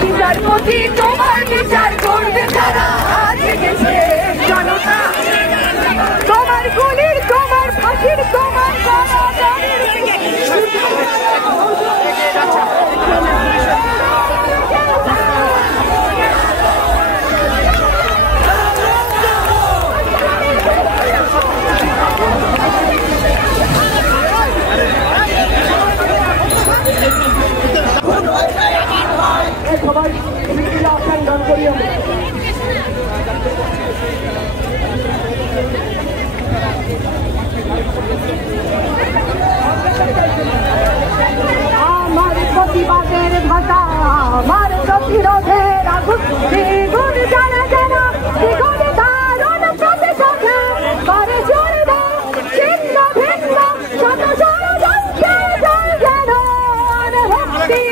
বিচারপতি তোমার বিচার করবে তারা জেগেছে জনতা তোমার গুলির তোমার ফাঁসির তোমার সবাই আখ্যান করি আমার প্রতিবাদের ভাষা আমার প্রতিরোধের আগুন দ্বিগুণ জানা জানা দ্বিগুণ দারুণ প্রতিশোধে করে চলবে ছিন্ন ভিন্ন শত ষড়যন্ত্রে জল যেন অনুভক্তি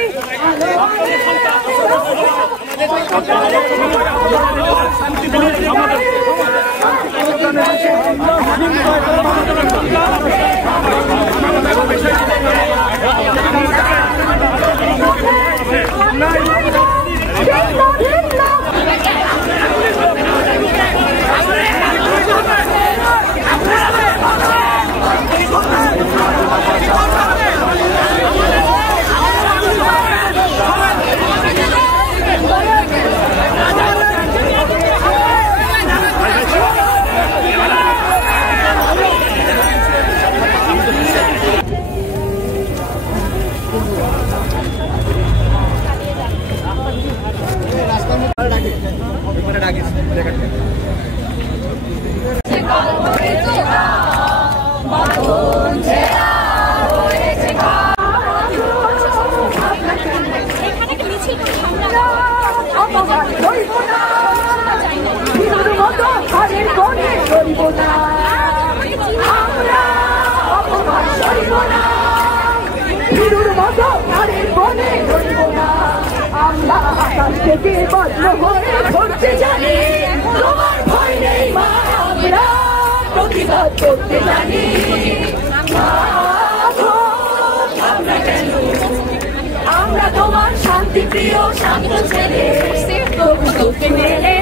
জানি তোমার ভয় নেই মা আমরা প্রতিবাদ করতে জানি আমরা তোমার শান্তি প্রিয় শান্ত ছেলে তোকে মেলে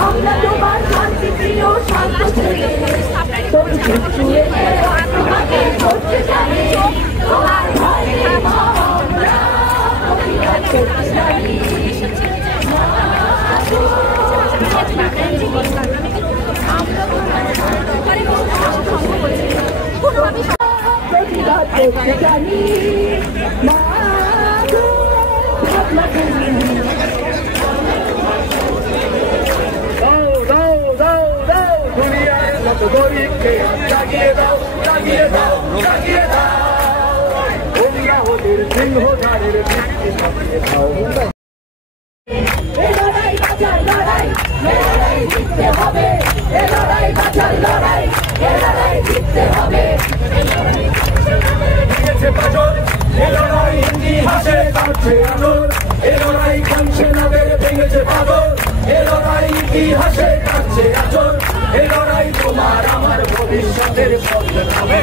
আমরা তোমার শান্তি প্রিয় শান্ত ছেলে তোমাকে করতে জানি তোমার ভয় নেই মা আমরা প্রতিবাদ করতে জানি প্রতিবাদ করতে জানি মা গরিবকে জাগিয়ে দাও জাগিয়ে দাও জাগিয়ে দাও তোমরা ওদের সিংহধারের ভিত্তি ছাপিয়ে দাও লড়াই বাঁচার লড়াই লড়াই জিততে হবে লড়াই বাঁচার লড়াই লড়াই জিততে হবে লড়াই ইতিহাসে কাটছে আলোর লড়াই কাঁদছে নদের ভেঙেছে পাগল লড়াই ইতিহাসে কাটছে আচর লড়াই তোমার আমার ভবিষ্যতের শরীর হবে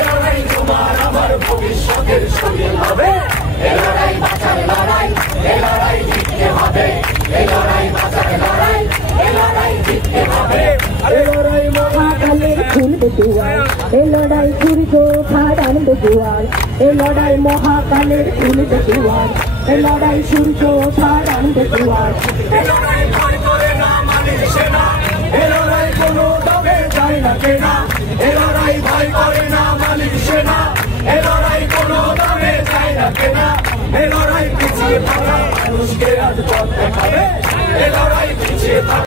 লড়াই তোমার আমার ভবিষ্যতের শরীর হবে লড়াই বাঁচার লড়াই লড়াই জিততে হবে লড়াই বাঁচার লড়াই লড়াই জিততে হবে লড়াই মহাকালের খুলবে দুয়ার লড়াই সূর্য ওঠার আনন্দ দুয়ার লড়াই মহাকালের খুলবে দুয়ার লড়াই সূর্য ওঠার আনন্দ দুয়ার লড়াই ভয় করে না মালিক সেনা লড়াই কোনো দামে যায় না কেনা লড়াই ভয় করে না মালিক সেনা লড়াই কোনো দামে যায় না কেনা লড়াই পিছিয়ে থাকা মানুষকে আজ পথ দেখাবে লড়াই পিছিয়ে থাকা